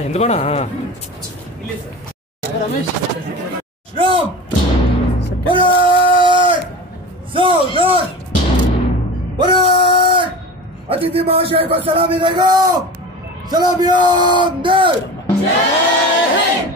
ఎంత బాణ రమేష్ రామ్ बरात सावधान बरात अतिथि महाशय को सलामी देगा सलामियां दे जय हिंद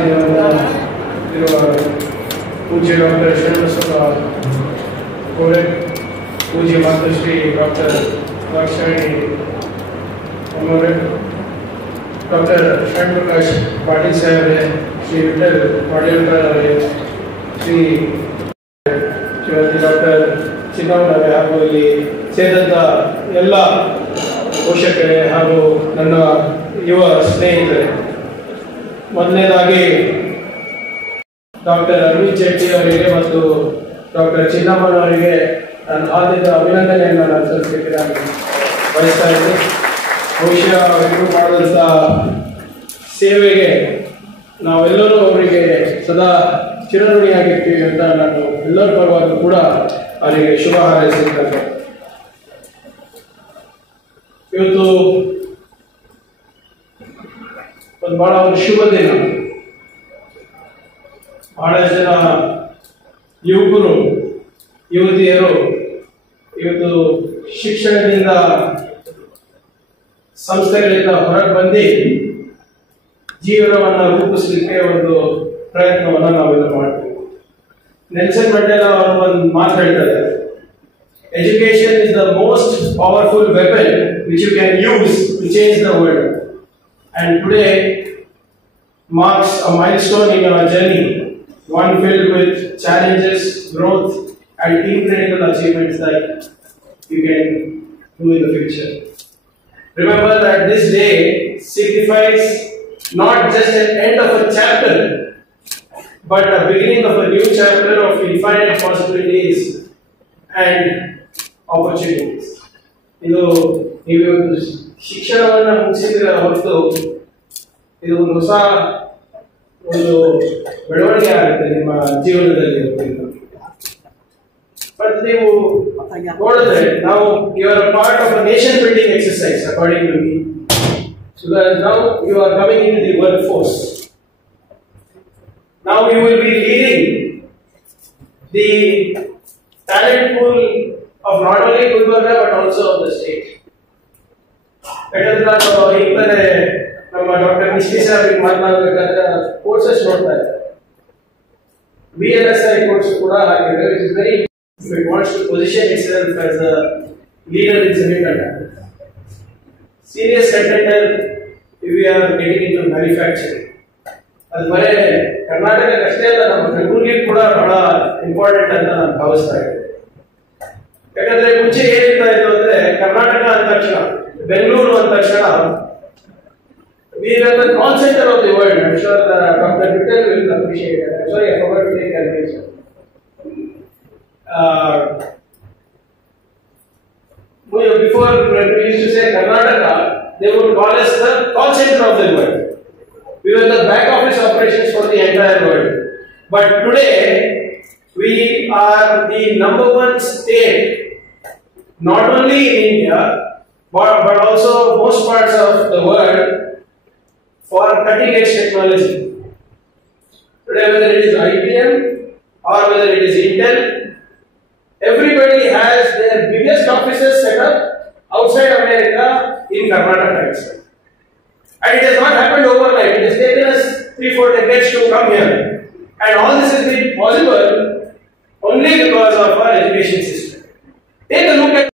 ಸಾನ್ನಿಧ್ಯವಿರುವ ಪೂಜ್ಯ ಡಾಕ್ಟರ್ ಶ್ರೀನಿವಾಸ ಕೋರೆ, ಪೂಜ್ಯ ಮಾತೃಶ್ರೀ ಡಾಕ್ಟರ್ ದಾಕ್ಷಾಯಿಣಿ ಅಮ್ಮವರೇ, ಡಾಕ್ಟರ್ ಶ್ಯಾಮ್ ಪ್ರಕಾಶ್ ಪಾಟೀಲ್ ಸಾಹೇಬ್ರೆ, ಶ್ರೀ ವಿಠಲ್ ಪಾಟೀಲ್ಕರ್ ಅವರೇ, ಶ್ರೀಮತಿ ಡಾಕ್ಟರ್ ಚಿನ್ನವರವರೇ, ಹಾಗೂ ಇಲ್ಲಿ ಸೇರಿದಂಥ ಎಲ್ಲ ಪೋಷಕರೇ ಹಾಗೂ ನನ್ನ ಯುವ ಸ್ನೇಹಿತರೆ, ಮೊದಲನೇದಾಗಿ ಡಾಕ್ಟರ್ ಅರವಿಂದ್ ಶೆಟ್ಟಿ ಅವರಿಗೆ ಮತ್ತು ಡಾಕ್ಟರ್ ಚಿನ್ನಮ್ಮನವರಿಗೆ ನನ್ನ ಆದ್ಯದ ಅಭಿನಂದನೆಯನ್ನು ನಾನು ಸಲ್ಲಿಸಲಿಕ್ಕೆ ನಾನು ಬಯಸ್ತಾ ಇದ್ದೀನಿ. ಬಹುಶಃ ಅವರು ಮಾಡಿದಂಥ ಸೇವೆಗೆ ನಾವೆಲ್ಲರೂ ಅವರಿಗೆ ಸದಾ ಚಿರಋಣಿಯಾಗಿರ್ತೀವಿ ಅಂತ ನಾನು ಎಲ್ಲರ ಪರವಾಗಿ ಕೂಡ ಅವರಿಗೆ ಶುಭ ಹಾರೈಸಿದ್ದೇನೆ. ಇವತ್ತು ಬಹಳ ಒಂದು ಶುಭ ದಿನ. ಬಹಳಷ್ಟು ಜನ ಯುವಕರು ಯುವತಿಯರು ಇವತ್ತು ಶಿಕ್ಷಣದಿಂದ ಸಂಸ್ಥೆಗಳಿಂದ ಹೊರಗೆ ಬಂದು ಜೀವನವನ್ನು ರೂಪಿಸಲಿಕ್ಕೆ ಒಂದು ಪ್ರಯತ್ನವನ್ನು ನಾವೆಲ್ಲ ಮಾಡ್ತೀವಿ. ನೆಲ್ಸನ್ ಮಂಡೇಲಾ ಅವರು ಒಂದು ಮಾತು ಹೇಳ್ತಾರೆ, education is the most powerful weapon which you can use to change the world. And today marks a milestone in your journey, one filled with challenges, growth, and incredible achievements that you can do in the future. Remember that this day signifies not just an end of a chapter, but a beginning of a new chapter of infinite possibilities and opportunities. ಇದು ನೀವು ಶಿಕ್ಷಣವನ್ನು ಮುಗಿಸಿದ್ರೆ ಹೊರತು ಇದು ಒಂದು ಹೊಸ ಒಂದು ಬೆಳವಣಿಗೆ ಆಗುತ್ತೆ ನಿಮ್ಮ ಜೀವನದಲ್ಲಿ. ಬಟ್ ನೀವು ನೋಡಿದ್ರೆ ನಾವು you are part of a nation building exercise according to me. So now you are coming in the work force. Now you will be leading the talent pool of not only Gulbarga but also of the state. ಯಾಕಂದ್ರೆ ನಾನು ಈಗಲೇ ನಮ್ಮ doctor Mishri sir ಮಾತನಾಡಬೇಕಾದ್ರೆ courses ನೋಡ್ತಾ ಇದ್ದಾರೆ. BLSI course ಕೂಡ ಹಾಕಿದ್ರೆ it is very it wants to position itself as a leader in semiconductor. Serious contender we are getting into manufacturing. ಅದು ಬರೇ ಕರ್ನಾಟಕಕ್ಕೆ ಅಷ್ಟೇ ಅಲ್ಲ, ನಮ್ಮ ಬೆಂಗಳೂರಿಗೆ ಕೂಡ ಬಹಳ ಇಂಪಾರ್ಟೆಂಟ್ ಅಂತ ನಾನು ಭಾವಿಸ್ತಾ ಇದ್ದೇನೆ. ಯಾಕಂದ್ರೆ ಮುಂಚೆ ಏನಿರ್ತಾ ಇತ್ತು ಅಂದ್ರೆ ಕರ್ನಾಟಕ ಅಂದ ತಕ್ಷಣ, ಬೆಂಗಳೂರು ಅಂದ ತಕ್ಷಣ we were the call center of the world. I'm sure Dr. Vittal will appreciate it. I'm sorry, I forgot to take that picture. Before we used to say Karnataka, they would call us the call center of the world. We were the back office operations for the entire world. But today, we are the #1 state, not only in India, but also most parts of the world, for cutting edge technology. Today, whether it is IBM or whether it is Intel, everybody has their biggest offices set up outside America in Karnataka itself. And it has not happened overnight. It has taken us 3-4 decades to come here. And all this has been possible only because of our education system. Take a look at